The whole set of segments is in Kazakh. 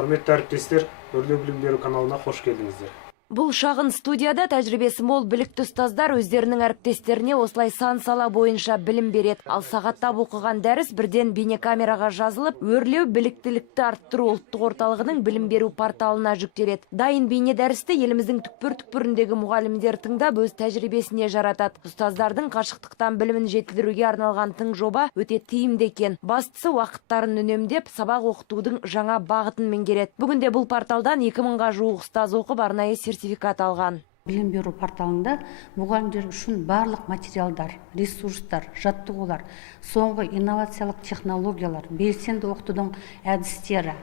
Құрметті әріптестер, Өрлеу білім беру каналына қош келдіңіздер. Бұл шағын студияда тәжірибесі мол білікті ұстаздар өздерінің әріптестеріне осылай сан сала бойынша білім береді. Ал сағаттап оқыған дәріс бірден бейнекамераға жазылып, Өрлеу біліктілікті арттыру ұлттық орталығының білім беру порталына жүктеледі. Дайын бейне дәрісті еліміздің түкпір-түкпіріндегі мұғалімдер тыңдап өз тәжірибесіне жаратады. Ұстаздардың қашықтықтан білімін жетілдіруге арналған тың жоба өте тиімді екен. Бастысы уақыттарын үнемдеп, сабақ оқытудың жаңа бағытын меңгереді. Бүгінде бұл порталдан 2000-ға жуық ұстаз оқып, арнайы сертификат алған. Білім беру порталында мұғалімдер үшін барлық материалдар, ресурстар, жаттығулар, соңғы инновациялық технологиялар, белсенді оқытудың әдістері,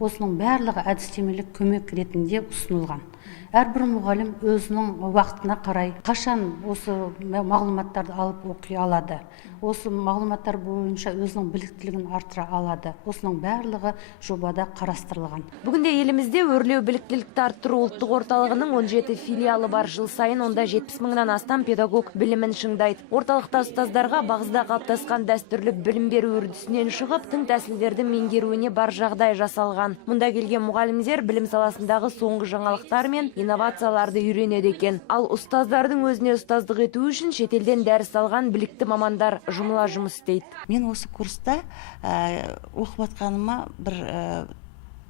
осының барлығы әдістемелік көмек ретінде ұсынылған. Әрбір мұғалім өзінің уақытына қарай қашан осы мағлұматтарды алып оқи алады. Осы мағлұматтар бойынша өзінің біліктілігін арттыра алады. Осының барлығы жобада қарастырылған. Бүгінде елімізде Өрлеу біліктілікті арттыру ұлттық орталығының 17 филиалы бар. Жыл сайын онда 70 мыңнан астам педагог білімін шыңдайды. Орталықта ұстаздарға бағызда қалыптасқан дәстүрлі білім беру үрдісінен шығып, тың тәсілдерді меңгеруіне бар жағдай жасалған. Мұнда келген мұғалімдер білім саласындағы соңғы жаңалықтар мен инновацияларды үйренеді екен. Ал ұстаздардың өзіне ұстаздық ету үшін шетелден дәріс алған білікті мамандар жұмыла жұмыс істейді. Мен осы курста оқып атқаныма бір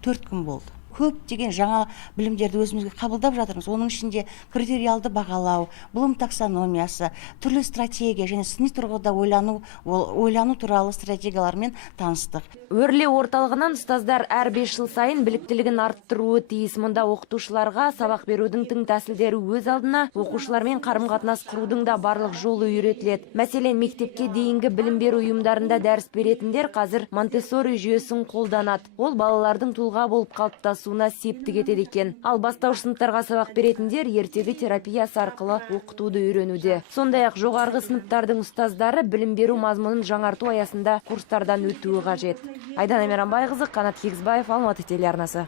4 күн болды. Көп деген жаңа білімдерді өзімізге қабылдап жатырмыз. Оның ішінде критериалды бағалау, білім таксономиясы, түрлі стратегия және сыни тұрғыда ойлану туралы стратегиялармен таныстық. Өрлеу орталығынан ұстаздар әр 5 жыл сайын біліктілігін арттыруы тиіс. Мұнда оқытушыларға сабақ берудің тың тәсілдері өз алдына, оқушылармен қарым-қатынас құрудың да барлық жолы үйретіледі. Мәселен, мектепке дейінгі білім беру ұйымдарында дәріс беретіндер қазір Монтессори жүйесін қолданады. Ол балалардың тұлға болып қалыптасуына септік етеді екен. Ал бастауыш сыныптарға сабақ беретіндер ертегі терапиясы арқылы оқытуды үйренуде. Сондай-ақ жоғарғы сыныптардың ұстаздары білім беру мазмұнын жаңарту аясында курстардан өтуі қажет. Айдана Мейрамбайқызы, Қанат Хигізбаев, Алматы телеарнасы.